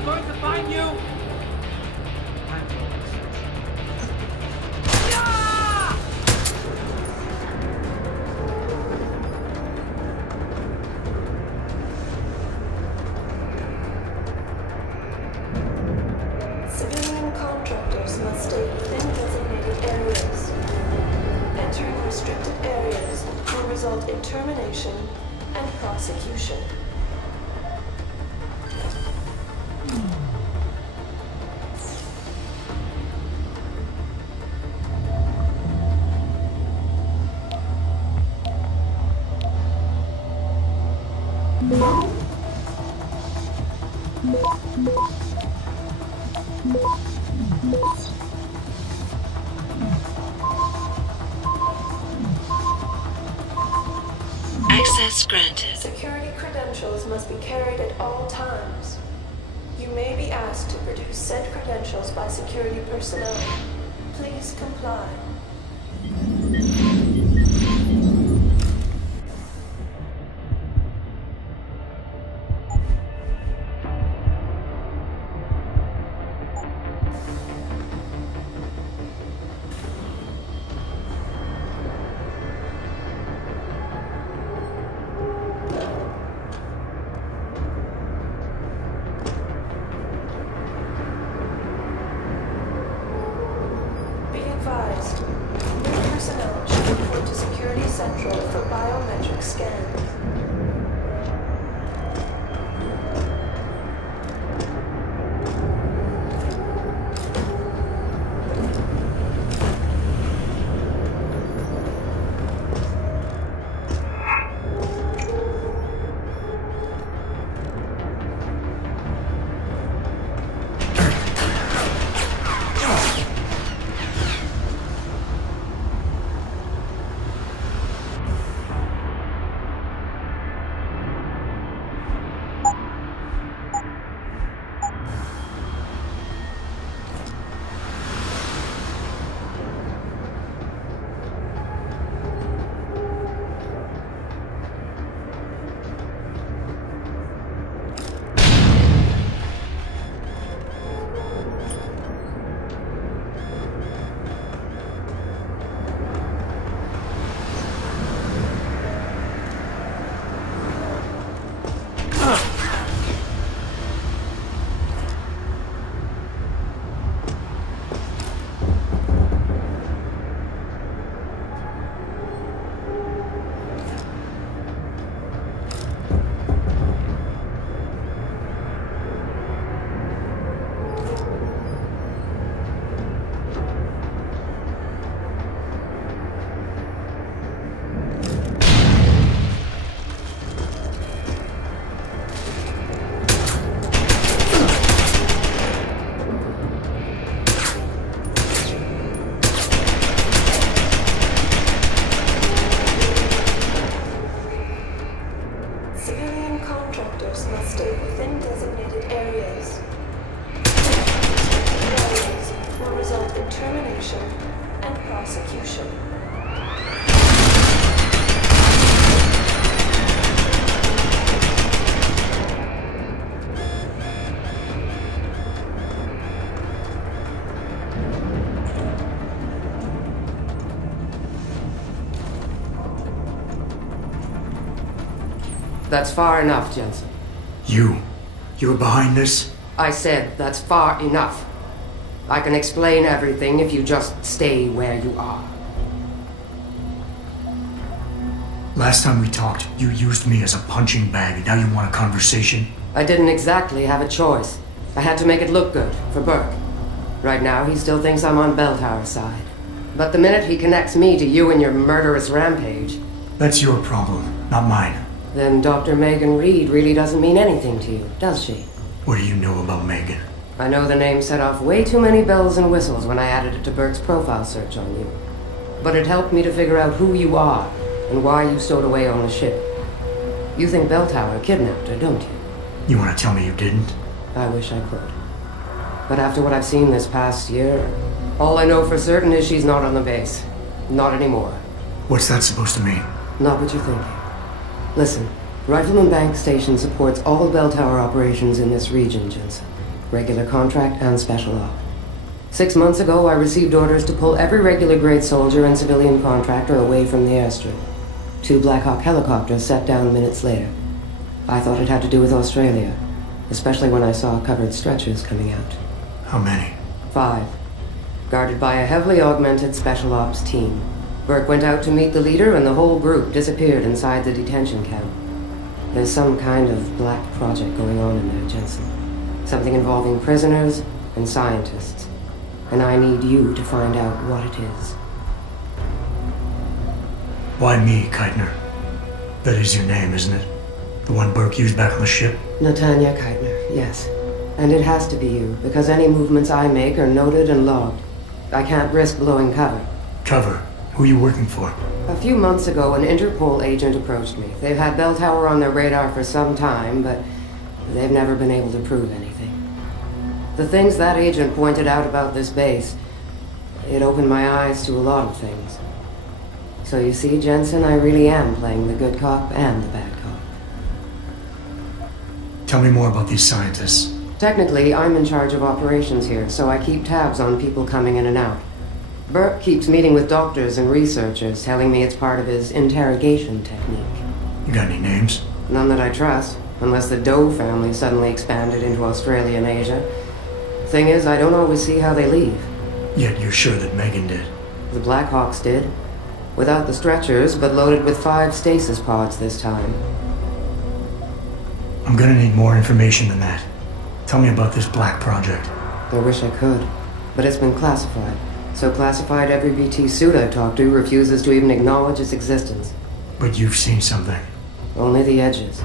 I'm going to find you! Civilian contractors must stay within designated areas. Entering restricted areas will result in termination and prosecution. Access granted. Security credentials must be carried at all times. You may be asked to produce said credentials by security personnel. Please comply. Be advised, new personnel should report to Security Central for biometric scan. Civilian contractors must stay within designated areas. Restricted areas will result in termination and prosecution. That's far enough, Jensen. You're behind this? I said that's far enough. I can explain everything if you just stay where you are. Last time we talked, you used me as a punching bag, and now you want a conversation? I didn't exactly have a choice. I had to make it look good for Burke. Right now, he still thinks I'm on Belltower's side. But the minute he connects me to you and your murderous rampage... That's your problem, not mine. Then Dr. Megan Reed really doesn't mean anything to you, does she? What do you know about Megan? I know the name set off way too many bells and whistles when I added it to Burke's profile search on you. But it helped me to figure out who you are and why you stowed away on the ship. You think Belltower kidnapped her, don't you? You want to tell me you didn't? I wish I could. But after what I've seen this past year, all I know for certain is she's not on the base. Not anymore. What's that supposed to mean? Not what you're thinking. Listen, Rifleman Bank Station supports all Belltower operations in this region, Jensen. regular contract and special op. 6 months ago, I received orders to pull every regular grade soldier and civilian contractor away from the airstrip. 2 Black Hawk helicopters set down minutes later. I thought it had to do with Australia, especially when I saw covered stretchers coming out. How many? 5. Guarded by a heavily augmented special ops team. Burke went out to meet the leader and the whole group disappeared inside the detention camp. There's some kind of black project going on in there, Jensen. Something involving prisoners and scientists. And I need you to find out what it is. Why me, Keitner? That is your name, isn't it? The one Burke used back on the ship? Natanya Keitner, yes. And it has to be you, because any movements I make are noted and logged. I can't risk blowing cover. Cover? Who are you working for? A few months ago, an Interpol agent approached me. They've had Bell Tower on their radar for some time, but they've never been able to prove anything. The things that agent pointed out about this base, it opened my eyes to a lot of things. So you see, Jensen, I really am playing the good cop and the bad cop. Tell me more about these scientists. Technically, I'm in charge of operations here, so I keep tabs on people coming in and out. Burke keeps meeting with doctors and researchers, telling me it's part of his interrogation technique. You got any names? None that I trust, unless the Doe family suddenly expanded into Australia and Asia. Thing is, I don't always see how they leave. Yet you're sure that Megan did. The Blackhawks did. Without the stretchers, but loaded with 5 stasis pods this time. I'm gonna need more information than that. Tell me about this black project. I wish I could, but it's been classified. So classified every BT suit I've talked to refuses to even acknowledge its existence. But you've seen something. Only the edges.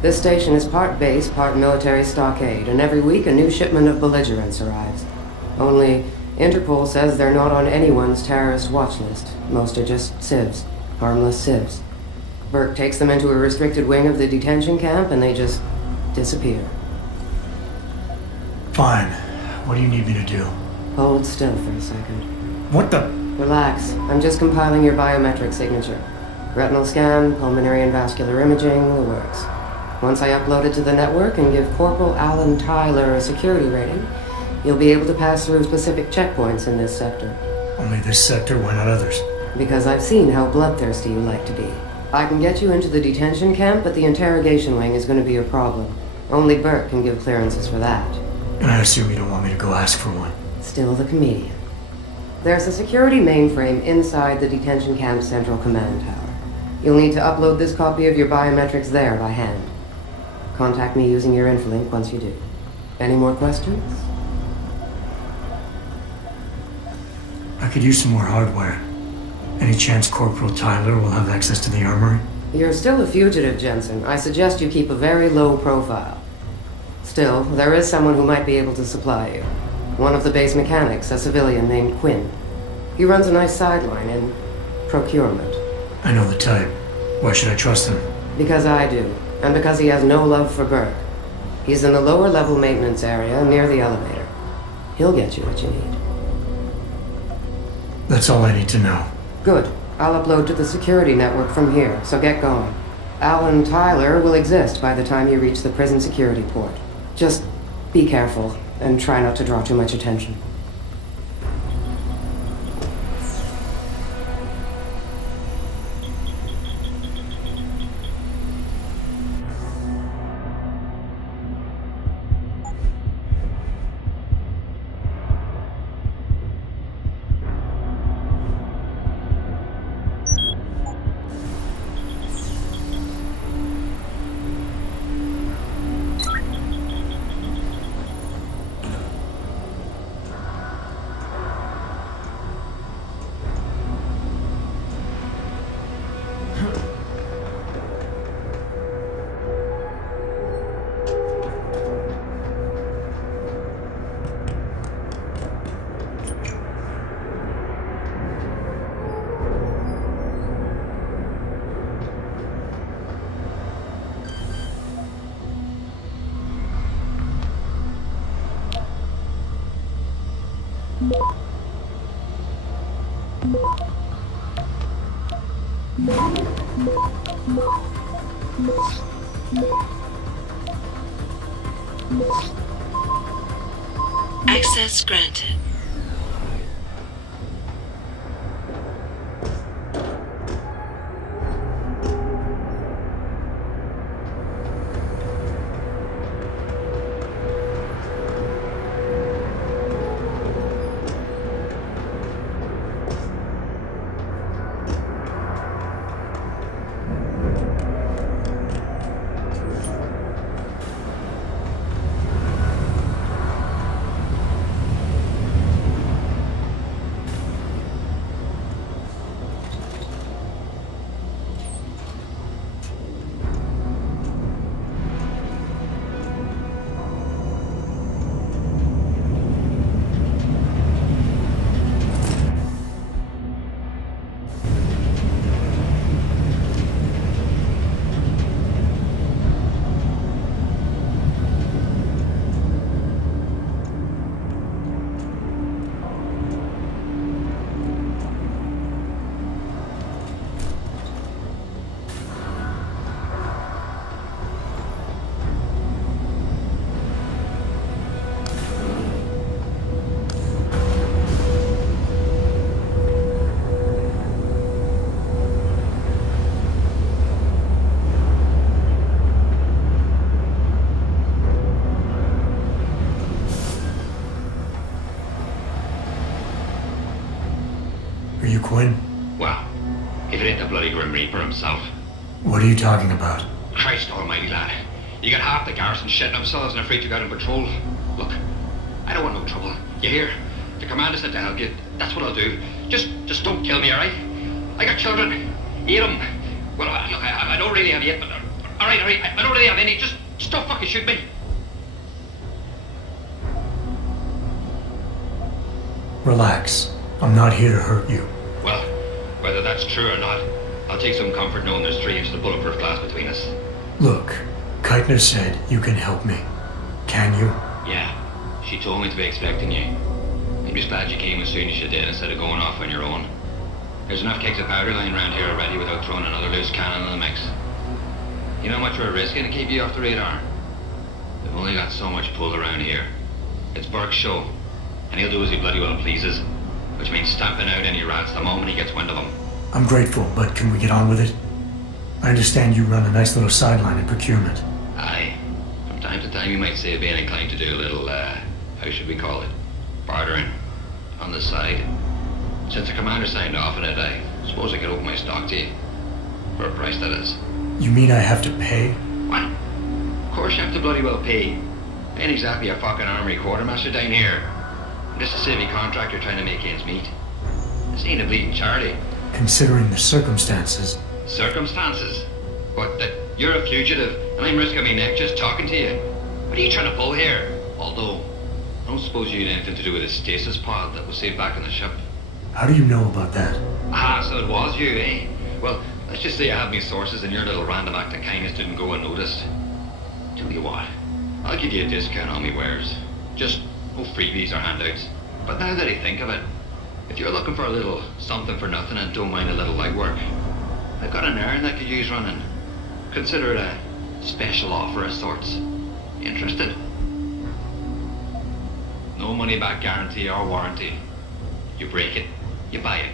This station is part base, part military stockade, and every week a new shipment of belligerents arrives. Only, Interpol says they're not on anyone's terrorist watch list. Most are just civs. Harmless civs. Burke takes them into a restricted wing of the detention camp and they just disappear. Fine. What do you need me to do? Hold still for a second. What the? Relax. I'm just compiling your biometric signature. Retinal scan, pulmonary and vascular imaging, the works. Once I upload it to the network and give Corporal Alan Tyler a security rating, you'll be able to pass through specific checkpoints in this sector. Only this sector, why not others? Because I've seen how bloodthirsty you like to be. I can get you into the detention camp, but the interrogation wing is going to be a problem. Only Burke can give clearances for that. And I assume you don't want me to go ask for one. Still the comedian. There's a security mainframe inside the detention camp's central command tower. You'll need to upload this copy of your biometrics there by hand. Contact me using your Infolink once you do. Any more questions? I could use some more hardware. Any chance Corporal Tyler will have access to the armory? You're still a fugitive, Jensen. I suggest you keep a very low profile. Still, there is someone who might be able to supply you. One of the base mechanics, a civilian named Quinn. He runs a nice sideline in procurement. I know the type. Why should I trust him? Because I do, and because he has no love for Burke. He's in the lower level maintenance area near the elevator. He'll get you what you need. That's all I need to know. Good. I'll upload to the security network from here, so get going. Alan Tyler will exist by the time you reach the prison security port. Just be careful, and try not to draw too much attention. Access granted. Are you Quinn? Well, if it ain't the bloody Grim Reaper himself. What are you talking about? Christ almighty, lad. You got half the garrison shitting themselves and afraid you got in patrol. Look, I don't want no trouble. You hear? The commander said to help you. That's what I'll do. Just don't kill me, alright? I got children. Eat them. Well, look, I don't really have yet, but... Alright, I don't really have any. Just don't fucking shoot me. Relax. I'm not here to hurt you. Well, whether that's true or not, I'll take some comfort knowing there's 3 inches of bulletproof glass between us. Look, Keitner said you can help me. Can you? Yeah, she told me to be expecting you. I'm just glad you came as soon as you did instead of going off on your own. There's enough kegs of powder lying around here already without throwing another loose cannon in the mix. You know how much we're risking to keep you off the radar? We've only got so much pull around here. It's Burke's show, and he'll do as he bloody well pleases, which means stamping out any rats the moment he gets wind of them. I'm grateful, but can we get on with it? I understand you run a nice little sideline in procurement. Aye. From time to time you might say being inclined to do a little, how should we call it? Bartering. On the side. Since the commander signed off on it, I suppose I could open my stock to you. For a price, that is. You mean I have to pay? What? Of course you have to bloody well pay. I ain't exactly a fucking armory quartermaster down here. I'm just a civvy contractor trying to make ends meet. This ain't a bleeding charity. Considering the circumstances. Circumstances? What, that you're a fugitive and I'm risking my neck just talking to you? What are you trying to pull here? Although, I don't suppose you had anything to do with the stasis pod that was saved back on the ship. How do you know about that? Ah, so it was you, eh? Well, let's just say I have my sources and your little random act of kindness didn't go unnoticed. Tell you what, I'll give you a discount on me wares. Just no freebies or handouts. But now that I think of it, if you're looking for a little something for nothing and don't mind a little light work, I've got an errand that could use running. Consider it a special offer of sorts. Interested? No money back guarantee or warranty. You break it, you buy it.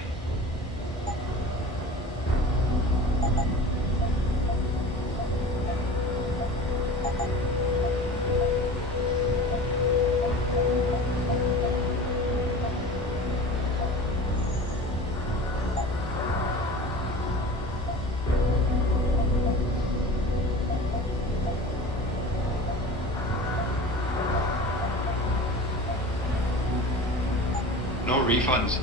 No refunds.